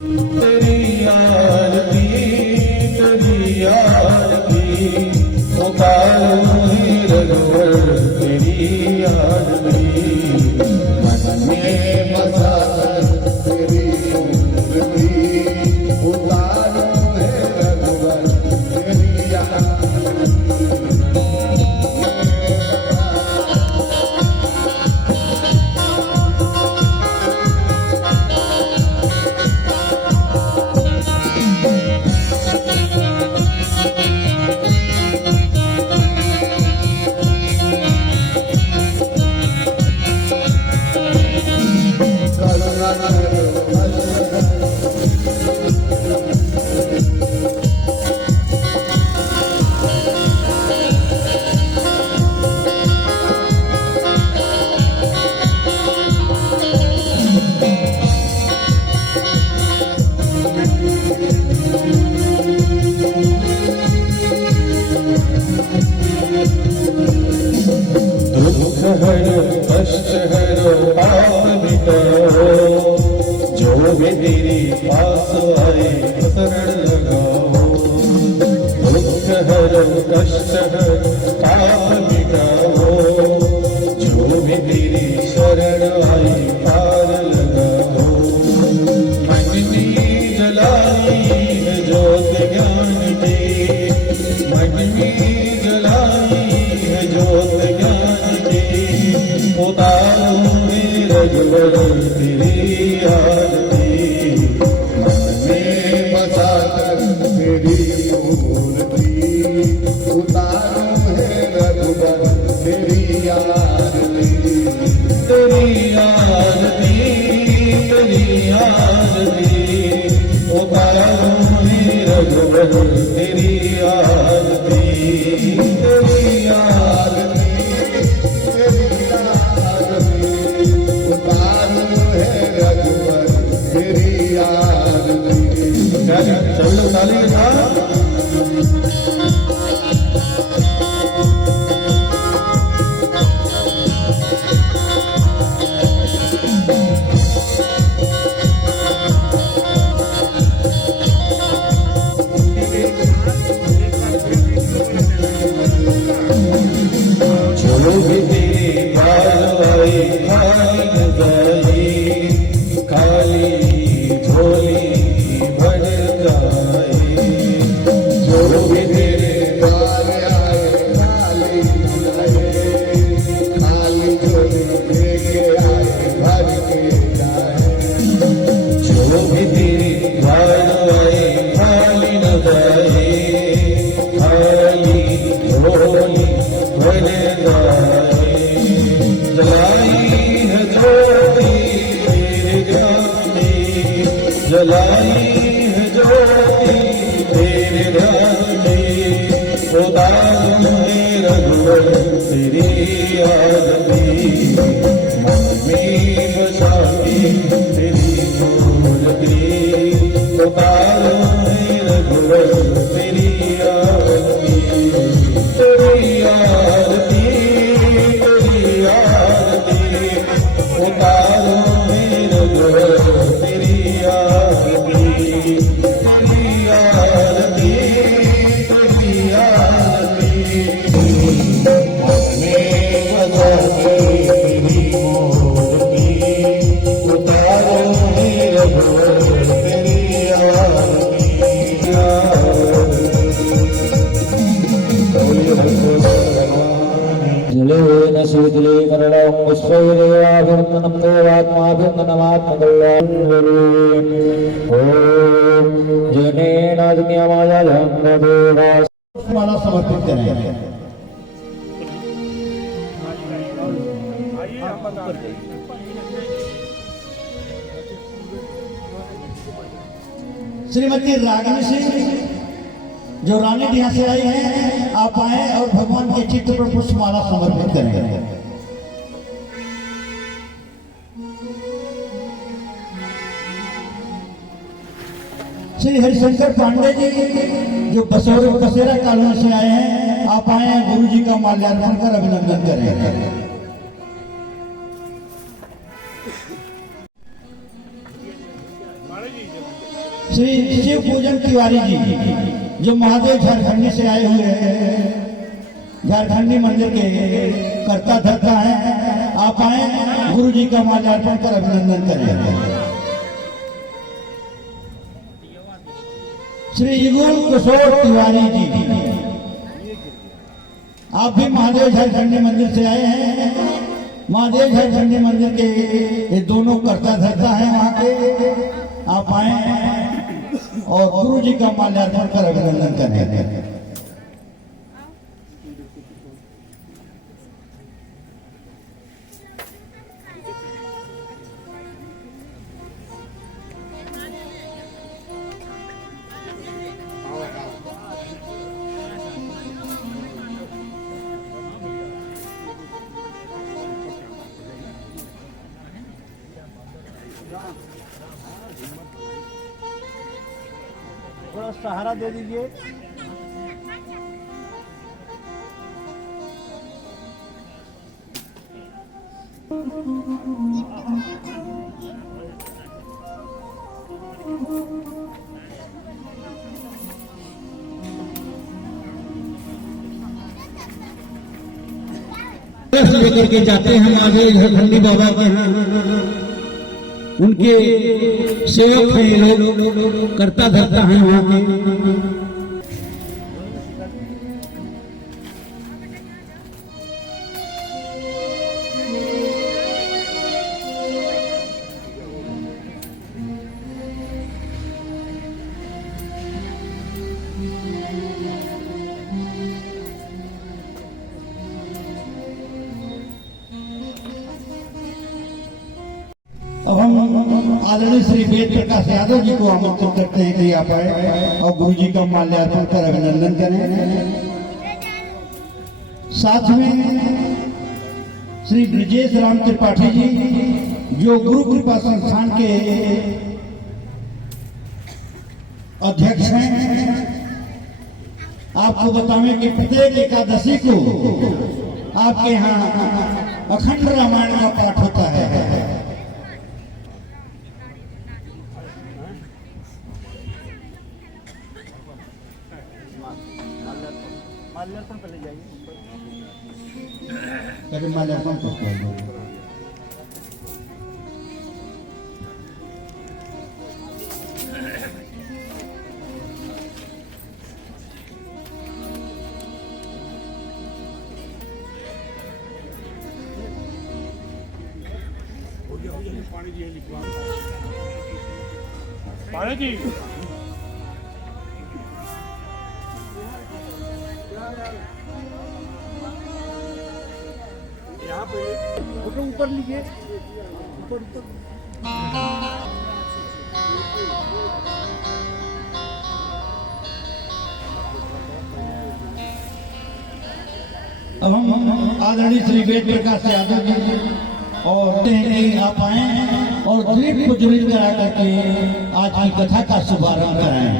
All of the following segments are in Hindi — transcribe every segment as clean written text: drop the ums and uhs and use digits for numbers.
तेरी आरती उतारो हे रघुवर तेरी आरती मन में बसा तेरी मूर्ति उतारो हे रघुवर तेरी आरती हरो कष्ट हरो पाप मिटाओ जो भी तेरे पास आए शरण लगाओ दुख हरो कष्ट हरो पाप मिटाओ जो भी तेरी शरण आए पार लगाओ मन में जलाई है ज्योत ज्ञान की मन में जलाई है ज्योत उतारो हे रघुवर तेरी आरती मन में बसा कर तेरी मूर्ति उतारो हे रघुवर तेरी आरती तेरी आरती तेरी आरती उतारो हे रघुवर तेरी आरती तेरी आरती चलो ताली के साथ चलो भी तेरे पार आए खाली झोली भर जाए जो भी तेरे द्वार आए खाली खाली झोली लेके आए भर के जाए जो भी तेरे द्वार आए खाली न जाए खाली झोली भर जाए जलाई है ज्योति तेरे ध्यान में जलाई है ज्योति तेरे ध्यान में उतारो हे रघुवर तेरी आरती मन में बसा के तेरी मूर्ति उतारो हे रघुवर तेरी आरती तेरी आरती तेरी आरती उतारो हे रघुवर तेरी आरती तेरी आरती तेरी आरती मन में बसा के तेरी मूर्ति उतारो हे रघुवर तेरी आरती जलेन शीतले करणं पुष्पैरेवाभिर्ननं देवात्माभिर्ननमात्मकल्याणं ओम जनेन अग्निमायां देवा माला समर्पित करें। श्रीमती रागिनी सिंह जो रानीडीहा से आई हैं, आप आए और भगवान के चित्र पर पुष्पमाला समर्पित करें। श्री हरिशंकर पांडे जी जो बसेरा कॉलोनी से आए हैं, आप आए गुरु जी का माल्यार्पण कर अभिनंदन करें। श्री शिव पूजन तिवारी जी जो महादेव झारखंडी से आए हुए हैं, झारखंडी मंदिर के कर्ता धर्ता हैं। आप आए, गुरु जी का माल्यार्पण कर अभिनंदन करें। श्री युगल किशोर तिवारी जी, आप भी महादेव झारखंडी मंदिर से आए हैं। महादेव झारखंडी मंदिर के ये दोनों कर्ता धर्ता हैं वहाँ के। आप आए और गुरु जी का माल्यार्पण कर अभिनंदन करें। थोड़ा सहारा दे दीजिए। लेकर के जाते हैं महादेव झारखंडी बाबा के, उनके सेवक हैं ये लोग, करता धरता हैं वहाँ के। अब हम आदरणीय श्री वेद प्रकाश यादव जी को आमंत्रित करते हैं कि आप आए और गुरु जी का माल्यार्पण कर अभिनंदन करें। साथ में श्री ब्रजेश राम त्रिपाठी जी जो गुरु कृपा संस्थान के अध्यक्ष हैं। आपको बतावें कि प्रत्येक एकादशी को आपके यहाँ अखंड रामायण का पाठ होता है। माल्यार्पण पहले जाइए, माल्यार्पण करते हैं। पानी जी यहाँ पे फोटो ऊपर लीजिए, ऊपर ऊपर। अब हम आदरणीय श्री वेद प्रकाश यादव जी और आप आए और दीप प्रज्वलित करा करके आज की कथा का शुभारंभ कराएं।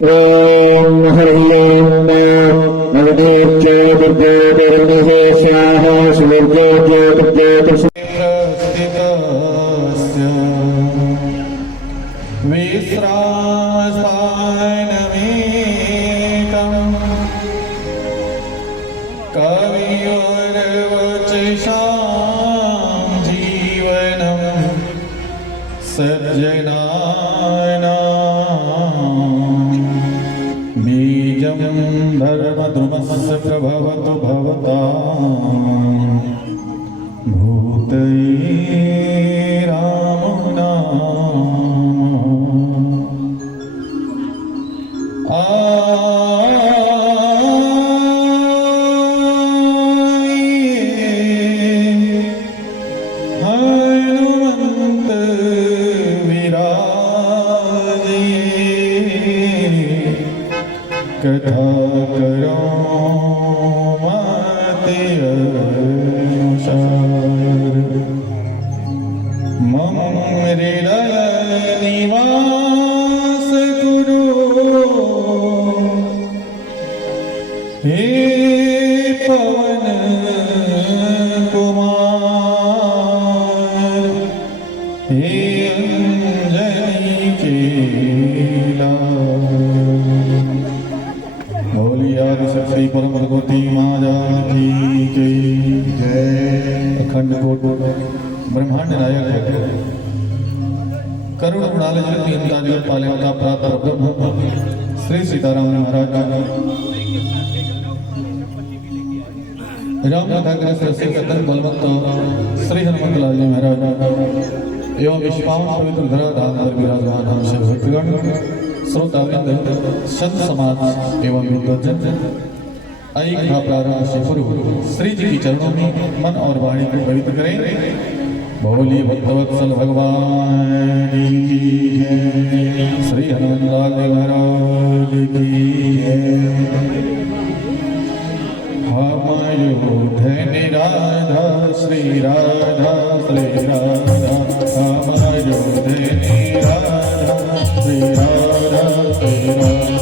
ओम हरि ओम नवदेव विद्याधर्मः स्वाहा विश्रामस्थानमेकम् कवियोर्वचसां जीवनम् सज्जनानां बीजं धर्मद्रुमस्य प्रभवतु भवतां भूतये रामो हनुमंत विराजे कथा करो मते अनुसार मम हृदय निवास गुरु हे पवन कुमार हे अंजनी केला बोली आदि शक्ति परम भगवती माता की जय। अखंड कोट ब्रह्मांड नायक करुण गुणाल जगत नियंता जगत पालवता प्राप्त ब्रह्म श्री सीताराम महाराज राम कथा ग्रस्त सतन बलवंत श्री हनुमंत लाल जी महाराज एवं विश्वाम पवित्र धरा दान विराजमान हम सब भक्तगण श्रोतावृंद संत समाज एवं विद्वजन आई कथा प्रारंभ से पूर्व श्री जी के चरणों में मन और वाणी को पवित्र करें। बोलिए भक्तवत्सल भगवान की जय। श्री हनुमंत लाल महाराज की जय। हम धन्य राधा श्री राधा श्री राधा हम धन्य राधा श्री राधा श्री राधा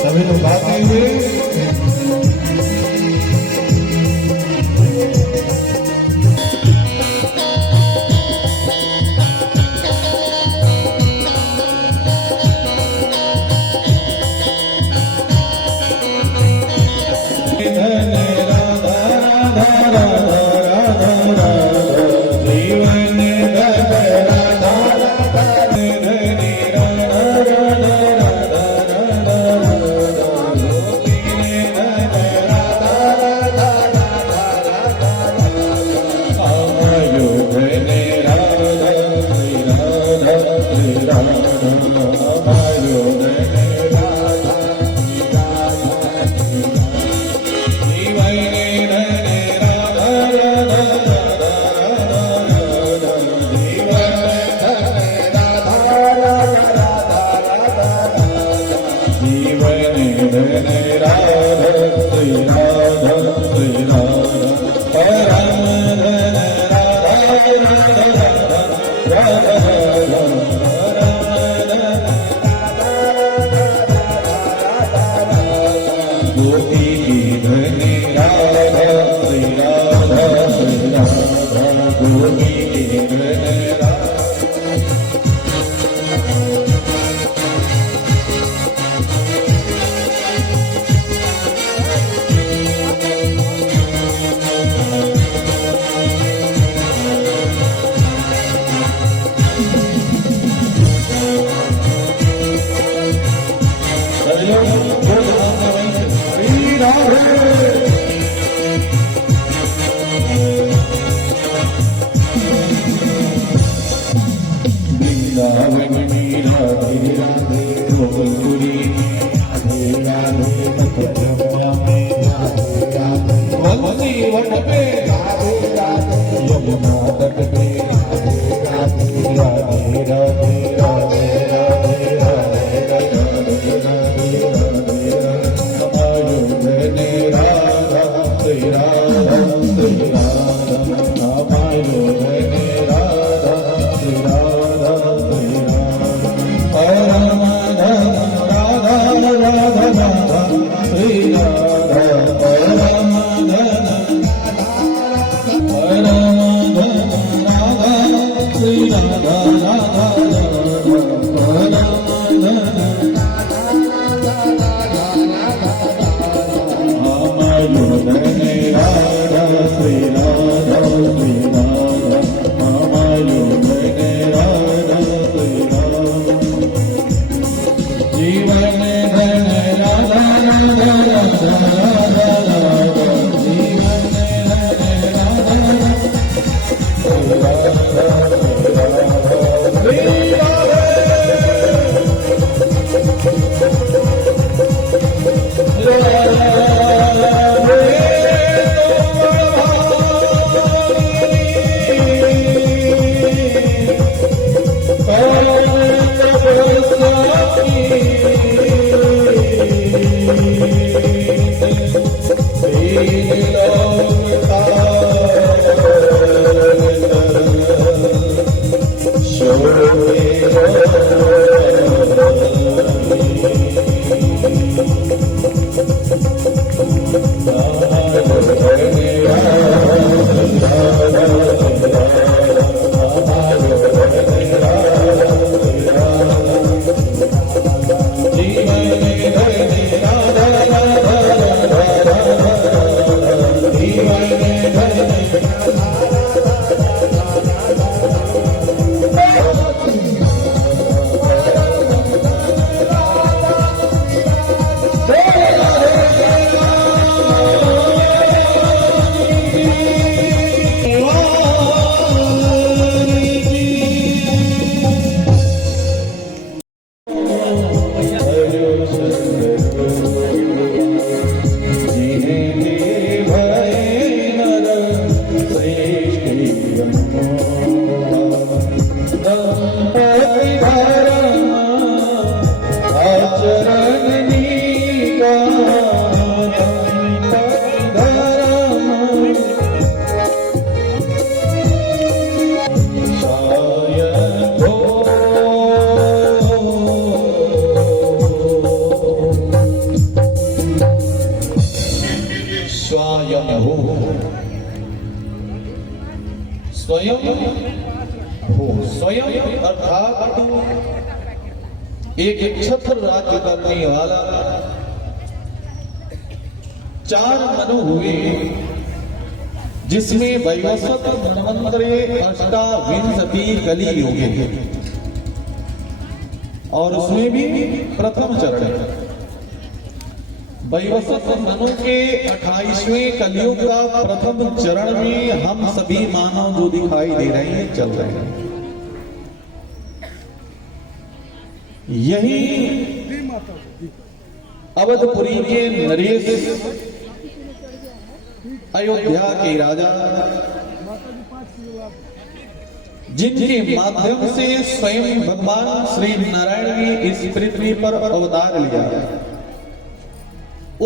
सभी लोग गाते हुए राधा श्री राधा परम धन राधा श्री राधा राधा परम धन राधा श्री राधा श्री राधा जीवन धन राधा राधा राधा राधा जीवन स्वयं अर्थात एक छत्र राज्य करने वाला चार मनु हुए, जिसमें वैवस्वत धन्वंतरे अष्टाविंशति कली योगे और उसमें भी प्रथम चरण है। वैवस्वत मनु के 28वें कलयुग का प्रथम चरण में हम सभी मानव जो दिखाई दे रहे हैं चल रहे हैं। यही अवधपुरी के नरेश अयोध्या के राजा, जिनके माध्यम से स्वयं भगवान श्री नारायण ने इस पृथ्वी पर अवतार लिया,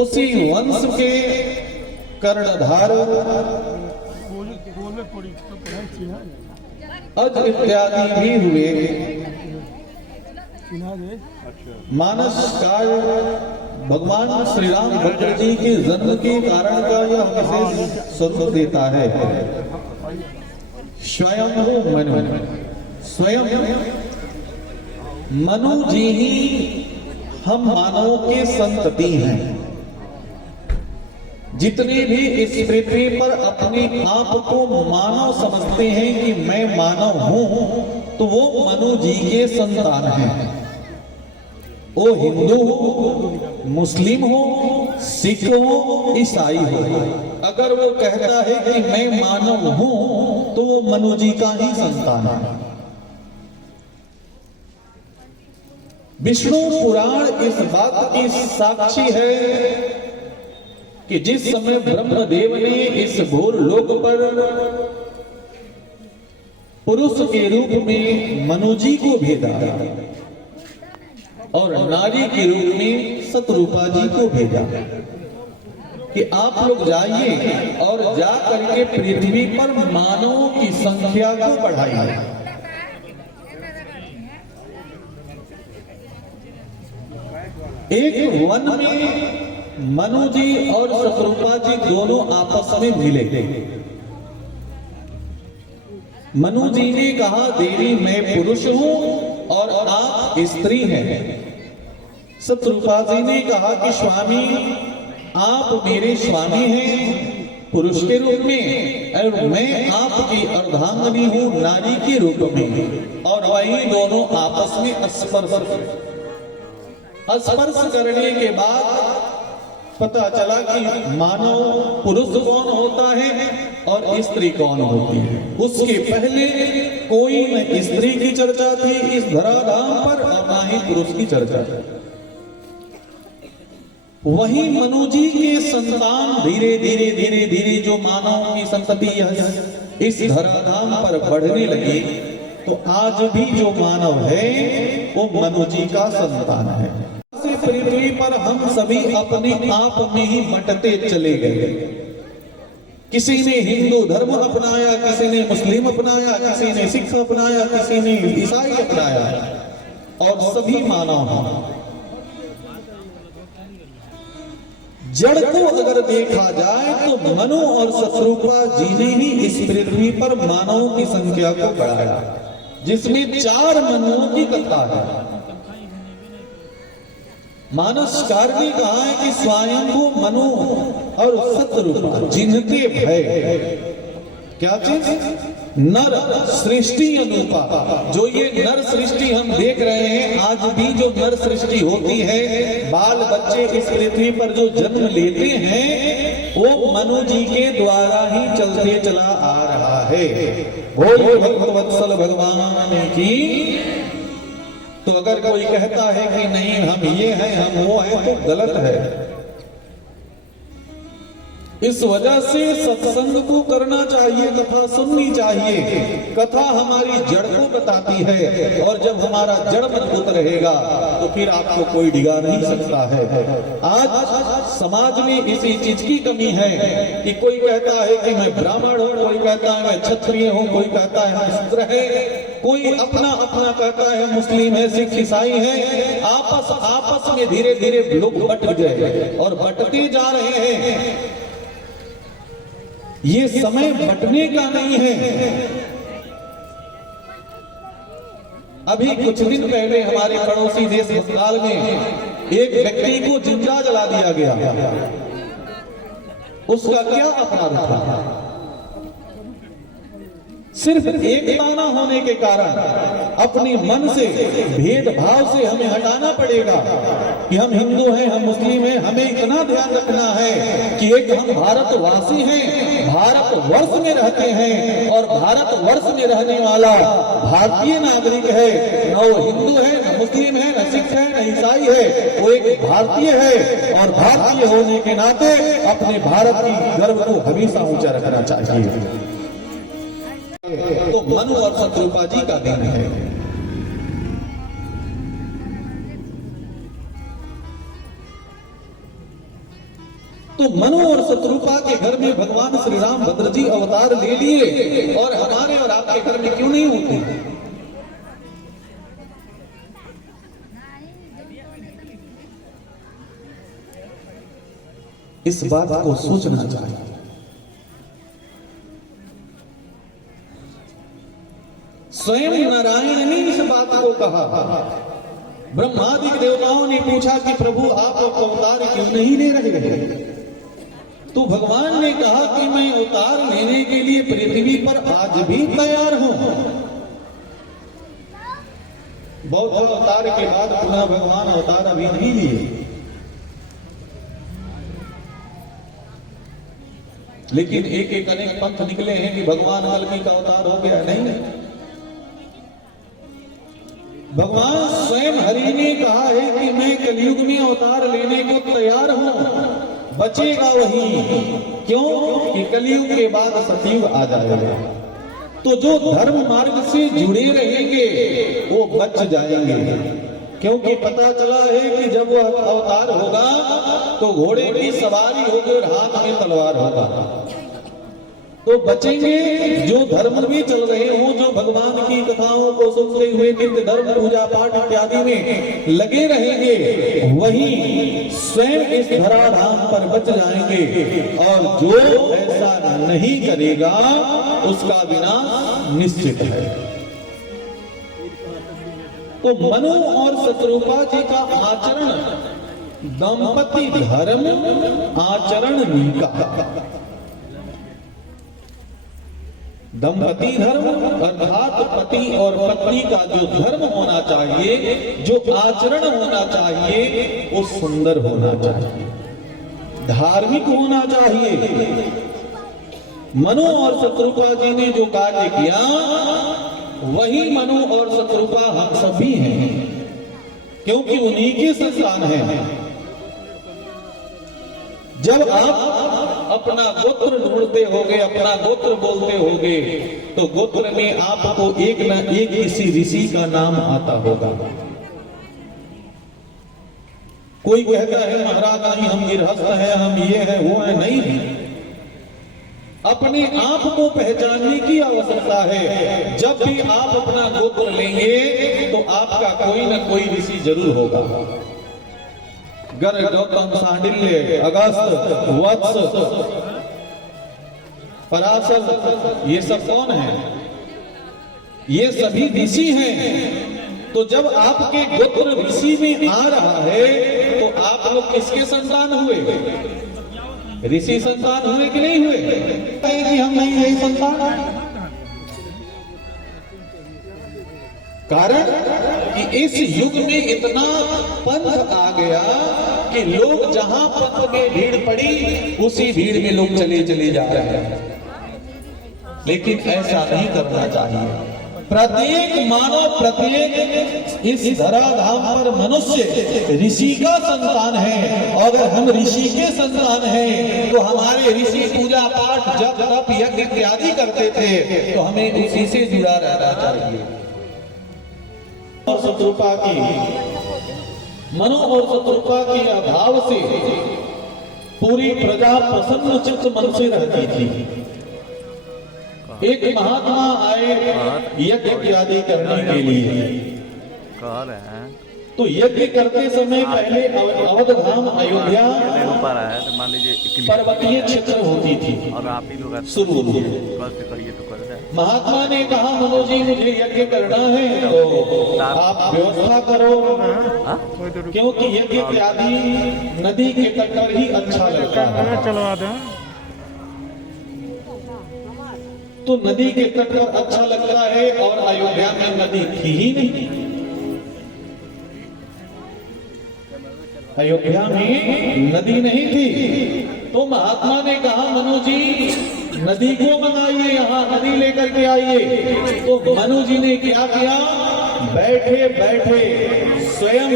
उसी वंश के कर्णधार अज इत्यादि भी हुए। मानस काल भगवान श्री राम भद्र जी के जन्म के कारण का यह विशेष स्वरूप देता है। स्वयं मनु जी ही हम मानवों के संतति हैं। जितने भी इस पृथ्वी पर अपने आप को मानव समझते हैं कि मैं मानव हूं, तो वो मनु जी के संतान हैं। वो हिंदू हो, मुस्लिम हो, सिख हो, ईसाई हो, अगर वो कहता है कि मैं मानव हूं, तो वो मनु जी का ही संतान है। विष्णु पुराण इस बात की साक्षी है कि जिस समय ब्रह्मदेव ने इस भूल लोक पर पुरुष के रूप में मनु जी को भेजा और नारी के रूप में सतरूपा जी को भेजा कि आप लोग जाइए और जा करके पृथ्वी पर मानवों की संख्या को बढ़ाइए। एक वन में मनु जी और शत्रुपा जी दोनों आपस में मिले। मनु जी ने कहा देवी मैं पुरुष हूं और आप स्त्री हैं। शत्रुपा जी ने कहा कि स्वामी आप मेरे स्वामी हैं पुरुष के रूप में और मैं आपकी अर्धांगिनी हूं नारी के रूप में। और वही दोनों आपस में स्पर्श करने के बाद पता चला कि मानव पुरुष कौन होता है और स्त्री कौन होती है। उसके पहले कोई न स्त्री की चर्चा थी इस धराधाम पर और ना ही पुरुष की चर्चा थी। वही मनु जी के संतान धीरे धीरे धीरे धीरे जो मानव की संतति इस धराधाम पर बढ़ने लगी, तो आज भी जो मानव है वो मनु जी का संतान है। पृथ्वी पर हम सभी अपने आप में ही बंटते चले गए। किसी ने हिंदू धर्म अपनाया, किसी ने मुस्लिम अपनाया, किसी ने सिख अपनाया, किसी ने ईसाई अपनाया और सभी मानव हैं। जड़ को अगर देखा जाए तो मनु और शत्रुपा जी ने ही इस पृथ्वी पर मानवों की संख्या को बढ़ाया, जिसमें 4 मनुओं की कथा है। मानसकार ने कहा है कि स्वयंभू मनु और शत्रुपा जिनके भय क्या चीज नर सृष्टि अनुपा। जो ये नर सृष्टि हम देख रहे हैं, आज भी जो नर सृष्टि होती है, बाल बच्चे इस पृथ्वी पर जो जन्म लेते हैं वो मनु जी के द्वारा ही चलते चला आ रहा है। बोलो भगवत्सल भगवान की। तो अगर कोई कहता है कि नहीं हम ये हैं हम वो हैं तो गलत है। इस वजह से सत्संग को करना चाहिए, कथा सुननी चाहिए। कथा हमारी जड़ को बताती है और जब हमारा जड़ मजबूत रहेगा तो फिर आपको कोई डिगा नहीं सकता है। आज समाज में इसी चीज की कमी है कि कोई कहता है कि मैं ब्राह्मण हूं, कोई कहता है मैं क्षत्रिय हूं, कोई कहता है मैं शूद्र है, कोई अपना अपना कहता है मुस्लिम है, सिख ईसाई है। आपस में धीरे धीरे लोग बट गए और बटते जा रहे हैं। ये समय बटने का नहीं है। अभी कुछ दिन पहले हमारे पड़ोसी देश बंगाल में एक व्यक्ति को जिंदा जला दिया गया। उसका क्या अपराध था? सिर्फ एकता न होने के कारण अपने मन से भेदभाव से हमें हटाना पड़ेगा कि हम हिंदू हैं, हम मुस्लिम हैं। हमें इतना ध्यान रखना है कि एक हम भारतवासी हैं, भारतवर्ष में रहते हैं और भारतवर्ष में रहने वाला भारतीय नागरिक है। न वो हिंदू है, न मुस्लिम है, न सिख है, न ईसाई है, वो एक भारतीय है। और भारतीय होने के नाते अपने भारत की गर्व को हमेशा ऊंचा रखना चाहिए। तो मनु और शत्रुपा जी का दिन है। तो मनु और शत्रुपा के घर में भगवान श्री राम भद्र जी अवतार ले लिए और हमारे और आपके घर में क्यों नहीं होते? इस बात को सोचना चाहिए। स्वयं नारायण ने इस बात को कहा। ब्रह्मादि देवताओं ने पूछा कि प्रभु आप अवतार क्यों नहीं ले रहे हैं? तो भगवान ने कहा कि मैं अवतार लेने के लिए पृथ्वी पर आज भी तैयार हूं। बौद्ध अवतार के बाद पुनः भगवान अवतार अभी नहीं लिए, लेकिन एक एक अनेक पंथ निकले हैं कि भगवान कलकी का अवतार हो गया। नहीं, भगवान स्वयं हरि ने कहा है कि मैं कलयुग में अवतार लेने को तैयार हूं। बचेगा वही, क्यों कि कलयुग के बाद सतयुग आ जाएगा। तो जो धर्म मार्ग से जुड़े रहेंगे वो बच जाएंगे, क्योंकि पता चला है कि जब वो अवतार होगा तो घोड़े की सवारी होगी और हाथ में तलवार होगा। तो बचेंगे जो धर्म में चल रहे हों, जो भगवान की कथाओं को सुनते हुए नित्य धर्म पूजा पाठ इत्यादि में लगे रहेंगे, वही स्वयं इस धराधाम पर बच जाएंगे, और जो ऐसा नहीं करेगा उसका विनाश निश्चित है। तो मनु और शत्रुपा जी का आचरण दंपति धर्म आचरण नीका। दंपति धर्म अर्थात पति और पत्नी का जो धर्म होना चाहिए, जो आचरण होना चाहिए, वो सुंदर होना चाहिए, धार्मिक होना चाहिए। मनु और शत्रुपा जी ने जो कार्य किया, वही मनु और शत्रुपा हम सभी हैं, क्योंकि उन्हीं के संतान हैं। जब आप अपना गोत्र ढूंढते होगे, अपना गोत्र बोलते होगे, तो गोत्र में आपको एक ना एक किसी ऋषि का नाम आता होगा। कोई कहता है महाराज नहीं हम गृहस्थ हैं, हम ये हैं वो हैं, नहीं। अपने आप को पहचानने की आवश्यकता है। जब भी आप अपना गोत्र लेंगे तो आपका कोई ना कोई ऋषि जरूर होगा। गर्ग, गौतम, सांडिल्य, अगस्त, वत्स, पराशर, ये सब कौन है? ये सभी ऋषि हैं। तो जब आपके गोत्र ऋषि में आ रहा है, तो आप लोग किसके संतान हुए? ऋषि संतान हुए कि नहीं हुए? कि हम नहीं है संतान। कारण कि इस युग में इतना पंथ आ गया कि लोग जहां पंथ में भीड़ पड़ी, उसी भीड़ में लोग चले जा रहे हैं। लेकिन ऐसा नहीं करना चाहिए। प्रत्येक मानव, प्रत्येक इस धराधाम पर मनुष्य ऋषि का संतान है। और अगर हम ऋषि के संतान हैं, तो हमारे ऋषि पूजा पाठ, जप तप, यज्ञ इत्यादि करते थे, तो हमें उसी से जुड़ा रहना चाहिए। और शत्रुपा की, मनु और शत्रुपा के अभाव से पूरी प्रजा प्रसन्न चित्त मन से रहती थी। एक महात्मा आए यज्ञ इत्यादि करने के लिए। तो यज्ञ करते समय पहले अवध धाम अयोध्या ऊपर आया तो मान लीजिए पर्वतीय क्षेत्र होती थी और आप ही लोग शुरू करिए तो कर दे। महात्मा ने कहा मनु जी मुझे यज्ञ करना है, तो आप व्यवस्था करो, क्योंकि यज्ञ इत्यादि नदी के तट पर ही अच्छा लगता है। चलवा दें। तो नदी के तट पर अच्छा लगता है, और अयोध्या में नदी थी ही नहीं। अयोध्या में नदी नहीं थी। तो महात्मा ने कहा मनु जी नदी को मंगाइए, यहाँ नदी लेकर के आइए। तो मनु जी ने क्या किया? बैठे बैठे स्वयं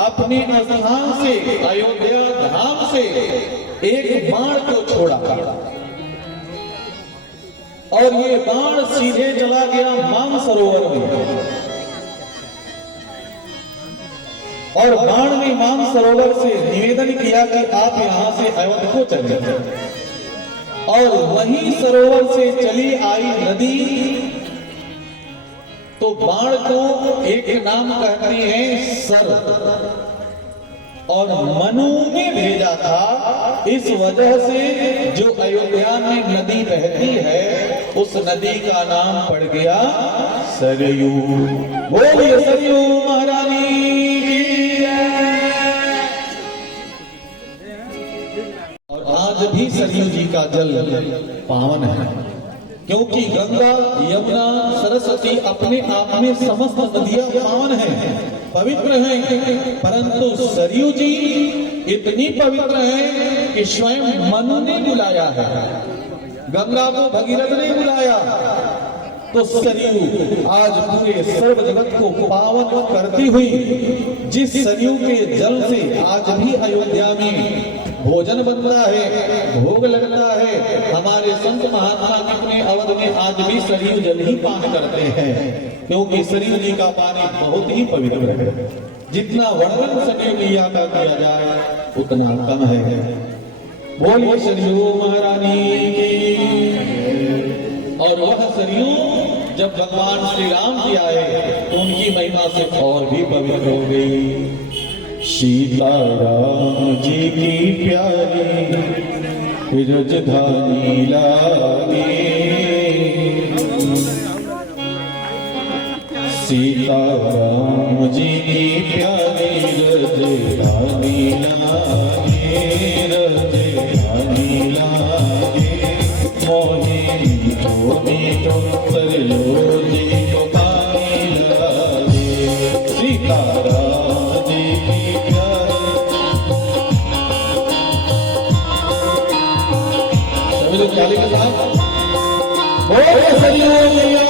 अपने स्थान से, अयोध्या धाम से एक बाण को छोड़ा, और ये बाण सीधे चला गया मानसरोवर में। और बाण ने मानसरोवर से निवेदन किया कि आप यहां से अवध को चले। और वहीं सरोवर से चली आई नदी, तो बाण को एक नाम कहते हैं सर, और मनु ने भेजा था। इस वजह से जो अयोध्या में नदी बहती है, उस नदी का नाम पड़ गया सरयू। बोलिए सरयू महारानी की जय। और आज भी सरयू जी का जल पावन है, क्योंकि गंगा, यमुना, सरस्वती अपने आप में समस्त नदियां पावन हैं, पवित्र हैं। परंतु सरयू जी इतनी पवित्र हैं कि स्वयं मनु ने बुलाया है। गंगा को भगीरथ ने बुलाया, तो सरयू आज पूरे सर्व जगत को पावन करती हुई, जिस सरयू के जल से आज भी अयोध्या में भोजन बनता है, भोग लगता है। हमारे संत महात्मा अपने अवध में आज भी सरयू जल ही पान करते हैं, क्योंकि सरयू जी का पानी बहुत ही पवित्र है। जितना वर्णन सरयू मैया का किया जाए उतना कम है। बोलिए सरयू महारानी की। और वह सरयू जब भगवान श्री राम जी आए, तो उनकी महिमा से और भी पवित्र हो गई। सीताराम जी की प्यारी रजधानी लागे, सीताराम जी की प्यारी रजधानी लागे, रजधानी लागे। मोहे मीठो मीठो सरलो जी को पानी लागे, सीताराम जी की प्यारी। सभी लोग ताली के साथ बोलो सरयू मैया